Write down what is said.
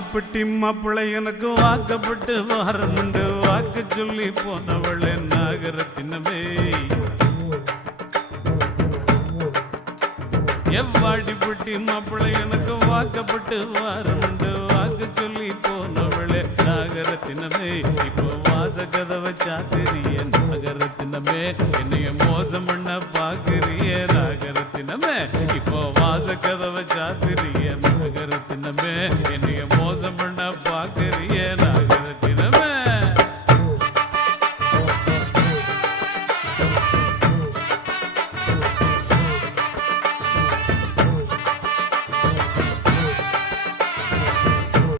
வாடிப்பட்டி மாப்பிள்ளை எனக்கு வாக்கப்பட்டு வாரமுண்டு வாக்கு சொல்லி போனவளே நாகரத்தினமே எவ்வாடிப்பட்டி மாப்பிள்ளை எனக்கு வாக்கப்பட்டு வாரமுண்டு வாக்கு சொல்லி போனவளே நாகரத்தினமே இப்போ வாச கதவை சாத்திரிய நாகரத்தினமே என்னைய மோசம் பண்ண பாக்குறிய நாகரத்தினமே இப்போ வாச கதவை சாத்திரிய நாகரத்தினமே என்னைய மோசம் பண்ண பாக்கு